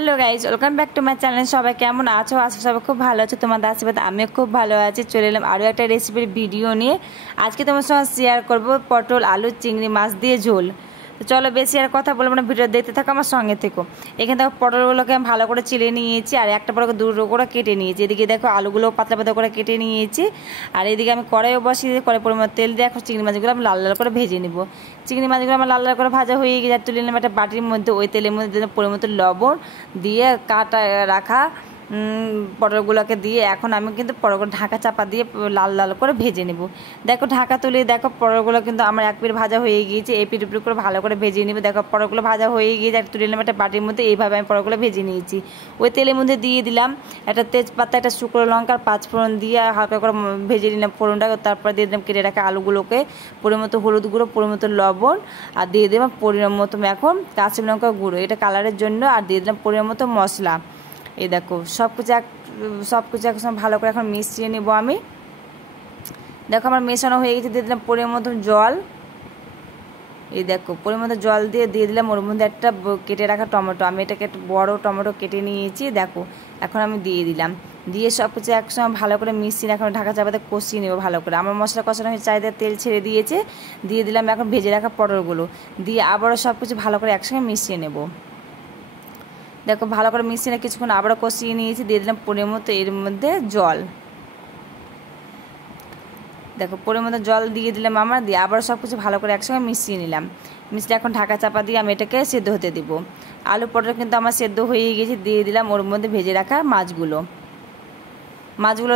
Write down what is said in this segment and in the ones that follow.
Hello guys, welcome back to my channel. সবাই কেমন আছো? আছো সবাই খুব ভালো আছো, তোমাদের আশীর্বাদ আমিও খুব ভালো আছি। চলে এলাম আরও একটা রেসিপির ভিডিও নিয়ে। আজকে তোমার সঙ্গে শেয়ার করবো পটল আলু চিংড়ি মাছ দিয়ে ঝোল। তো চলো বেশি আর কথা বলবো না, ভিডিও দেখতে থাকো, আমার সঙ্গে থেকো। এখানে দেখো পটলগুলোকে আমি ভালো করে চিড়ে নিয়েছি আর একটা পটল দুটো করে কেটে নিয়েছি। এদিকে দেখো আলুগুলো পাতলা পাতলা করে কেটে নিয়েছি। আর এদিকে আমি কড়াইও বসিয়ে দিয়ে কড়াই পরিমাণ তেল দিয়ে এখন চিংড়ি মাছগুলো আমি লাল লাল করে ভেজে নিব। চিংড়ি মাছগুলো আমার লাল লাল করে ভাজা হয়ে গেছে। আর তুলে নিলাম একটা বাটির মধ্যে, ওই তেলের মধ্যে দিলাম পরিমাণ লবণ দিয়ে কাটা রাখা পটলগুলোকে দিয়ে এখন আমি কিন্তু পটলগুলো ঢাকা চাপা দিয়ে লাল লাল করে ভেজে নেব। দেখো ঢাকা তুলে দেখো পটলগুলো কিন্তু আমার এক পিঠ ভাজা হয়ে গিয়েছে। এই পিঠ করে ভালো করে ভেজে নেব। দেখো পটলগুলো ভাজা হয়ে গিয়েছে। আর তুলে নিলাম একটা বাটির মধ্যে, এইভাবে আমি পটলগুলো ভেজে নিয়েছি। ওই তেলের মধ্যে দিয়ে দিলাম একটা তেজপাতা, একটা শুকনো লঙ্কা, পাঁচ ফোড়ন দিয়ে হালকা করে ভেজে নিলাম ফোড়নটা। তারপর দিয়ে দিলাম কেটে রাখা আলুগুলোকে, পরিমাণ মতো হলুদ গুঁড়ো, পরিমাণ মতো লবণ, আর দিয়ে দিলাম পরিমাণ মতো এখন কাঁচা লঙ্কা গুঁড়ো, এটা কালারের জন্য। আর দিয়ে দিলাম পরিমাণ মতো মশলা। এই দেখো সব কিছু একসঙ্গে ভালো করে এখন মিশিয়ে নেব আমি। দেখো আমার মেশানো হয়ে গেছে। দিয়ে দিলাম পরিমাণ মতো জল। এই দেখো পরিমাণ মতো জল দিয়ে দিলাম ওর মধ্যে একটা কেটে রাখা টমেটো। আমি এটাকে একটা বড় টমেটো কেটে নিয়েছি। দেখো এখন আমি দিয়ে দিলাম, দিয়ে সব কিছু একসঙ্গে ভালো করে মিশিয়ে এখন ঢাকা চাপাতে কষিয়ে নেবো ভালো করে। আমার মশলা কষানো হয়ে চাহিদা তেল ছেড়ে দিয়েছে। দিয়ে দিলাম এখন ভেজে রাখা পটলগুলো, দিয়ে আবারও সব কিছু ভালো করে একসঙ্গে মিশিয়ে নেব। দেখো ভালো করে মিশিয়ে কিছুক্ষণ আবারও কষিয়ে নিয়েছি। দিয়ে দিলাম পরিমাণ মতো এর মধ্যে জল। দেখো পরিমাণ মতো জল দিয়ে দিলাম আমার, দিয়ে আবার সব কিছু ভালো করে একসঙ্গে মিশিয়ে নিলাম। মিশিয়ে এখন ঢাকা চাপা দিয়ে আমি এটাকে সেদ্ধ হতে দিব। আলু পটল কিন্তু আমার সেদ্ধ হয়ে গেছে। দিয়ে দিলাম ওর মধ্যে ভেজে রাখা মাছগুলো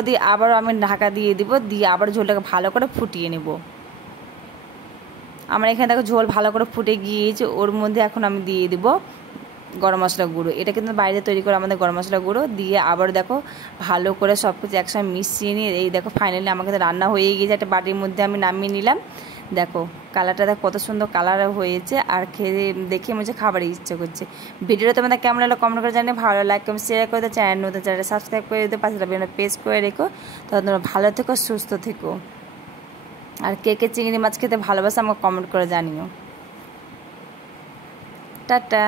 দিয়ে আবারও আমি ঢাকা দিয়ে দিব। দিয়ে আবার ঝোলটাকে ভালো করে ফুটিয়ে নেব। আমার এখানে দেখো ঝোল ভালো করে ফুটে গিয়েছে। ওর মধ্যে এখন আমি দিয়ে দিব গরম মশলা গুঁড়ো। এটা কিন্তু বাইরে তৈরি করে আমাদের গরম মশলা গুঁড়ো। দিয়ে আবার দেখো ভালো করে সব কিছু একসঙ্গে মিশিয়ে নিয়ে এই দেখো ফাইনালি আমার কিন্তু রান্না হয়ে গিয়েছে। একটা বাটির মধ্যে আমি নামিয়ে নিলাম। দেখো কালারটা দেখো কত সুন্দর কালার হয়েছে। আর খেয়ে দেখে মনে হচ্ছে খাবারের ইচ্ছে করছে। ভিডিওটা তোমাদের কেমন লাগলো কমেন্ট করে জানিয়ে, ভালো লাইক কমেন্ট শেয়ার করে দিও, চ্যানেল নতুন চ্যানেলটা সাবস্ক্রাইব করে দিতে, পাশে পেস্ট করে রেখো। তখন তোমরা ভালো থেকো, সুস্থ থেকো। আর কে কে চিংড়ি মাছ খেতে ভালোবাসে আমাকে কমেন্ট করে জানিও। টাটা।